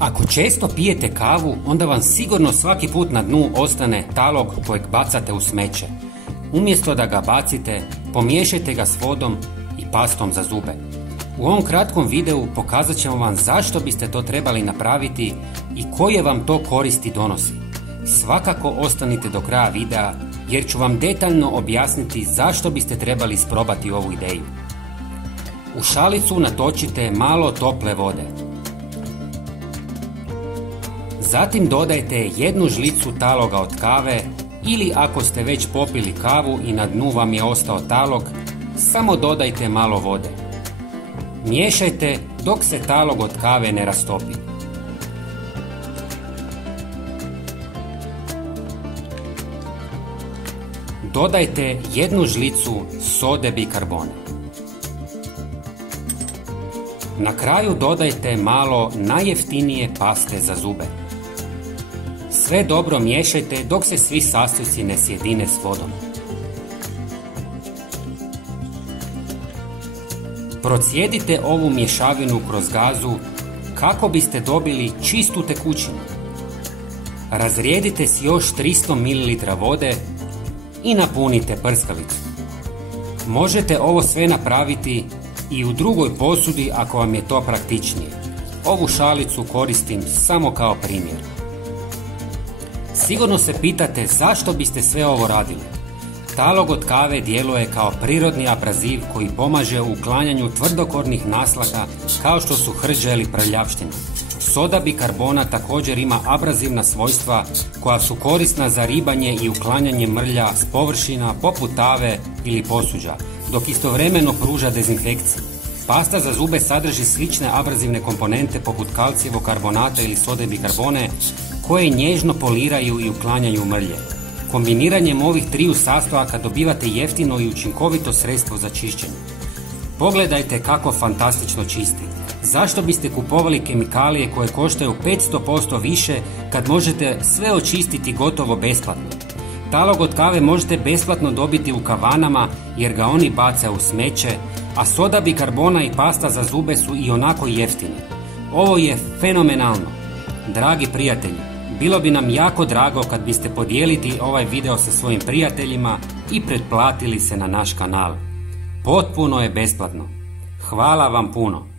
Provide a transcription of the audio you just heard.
Ako često pijete kavu, onda vam sigurno svaki put na dnu ostane talog kojeg bacate u smeće. Umjesto da ga bacite, pomiješajte ga s vodom i pastom za zube. U ovom kratkom videu pokazat ćemo vam zašto biste to trebali napraviti i koje vam to koristi donosi. Svakako ostanite do kraja videa jer ću vam detaljno objasniti zašto biste trebali isprobati ovu ideju. U šalicu natočite malo tople vode. Zatim dodajte 1 žlicu taloga od kave ili ako ste već popili kavu i na dnu vam je ostao talog, samo dodajte malo vode. Miješajte dok se talog od kave ne rastopi. Dodajte 1 žlicu sode bikarbone. Na kraju dodajte malo najjeftinije paste za zube. Sve dobro miješajte dok se svi sastojci ne sjedine s vodom. Procijedite ovu mješavinu kroz gazu kako biste dobili čistu tekućinu. Razrijedite s još 300 ml vode i napunite prskalicu. Možete ovo sve napraviti i u drugoj posudi ako vam je to praktičnije. Ovu šalicu koristim samo kao primjer. Sigurno se pitate zašto biste sve ovo radili. Talog od kave djeluje kao prirodni abraziv koji pomaže u uklanjanju tvrdokornih naslaka kao što su hrđa ili prljavština. Soda bikarbona također ima abrazivna svojstva koja su korisna za ribanje i uklanjanje mrlja s površina poput tave ili posuđa, dok istovremeno pruža dezinfekciju. Pasta za zube sadrži slične abrazivne komponente poput kalcijevog karbonata ili sode bikarbone koje nježno poliraju i uklanjaju mrlje. Kombiniranjem ovih triju sastojaka dobivate jeftino i učinkovito sredstvo za čišćenje. Pogledajte kako fantastično čisti. Zašto biste kupovali kemikalije koje koštaju 500% više kad možete sve očistiti gotovo besplatno? Talog od kave možete besplatno dobiti u kavanama jer ga oni bace u smeće, a soda bikarbona i pasta za zube su i onako jeftini. Ovo je fenomenalno. Dragi prijatelji, bilo bi nam jako drago kad biste podijeliti ovaj video sa svojim prijateljima i pretplatili se na naš kanal. Potpuno je besplatno. Hvala vam puno.